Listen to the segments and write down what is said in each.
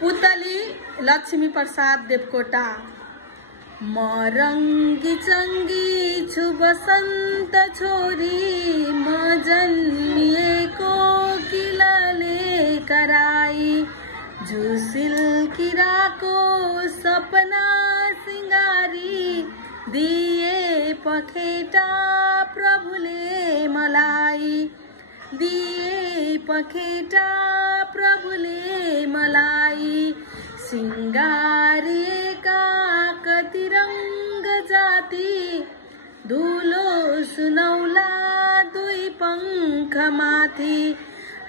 पुतली लक्ष्मी प्रसाद देवकोटा। म रङ्गी चङ्गी छु बसन्त छोरी, म जन्मिएको किलले कराई, झुसिल किराको सपना सिंगारी, दिए पखेटा प्रभुले मलाई, दिए पखेटा प्रभुले मलाई। सिंगारिएका कति रङ्ग जाति, धुलो सुनौला दुई पंख माथि,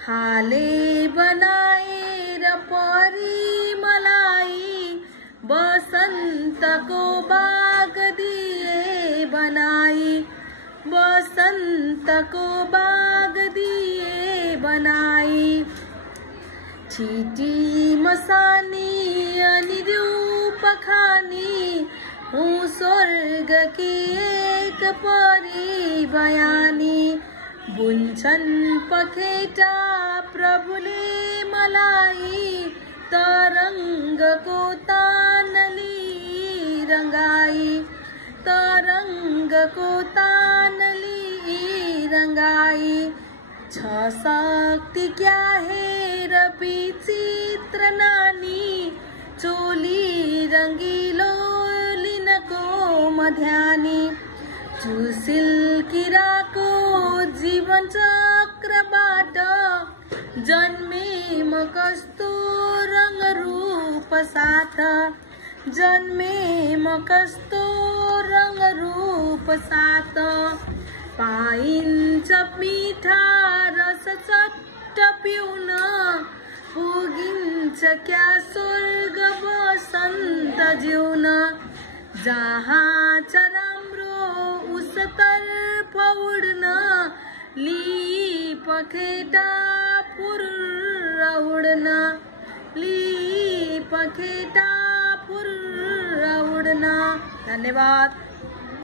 हाले बनाएर परी मलाई, बसन्तको बाग दिए बनाई, बसन्तको बाग दिए बनाई। छिटी मसानी अनि रूप खानी, हूँ स्वर्ग की एक परी बयानी, बुन्छन् पखेटा प्रभुले मलाई, तरङ्गको तानली रङ्गाई, तरङ्गको तानली रङ्गाई। छ शक्ति क्या हेर विचित्र नानी, चोली रङ्गिलो लिनको मध्यानी, झुसिल किराको जीवन चक्रबाट, जन्मे म कस्तो रङ्ग रूप साथ, जन्मे म कस्तो रङ्ग रूप साथ। पाइन्छ मिठा रस चट्ट पिउन, पुगिन्छ क्या स्वर्ग बसन्त जिउन, जहाँ छ राम्रो उसतर्फ उड्न, ली पखेटा फुर्र उड्न, ली पखेटा फुर्र उड्न। धन्यवाद।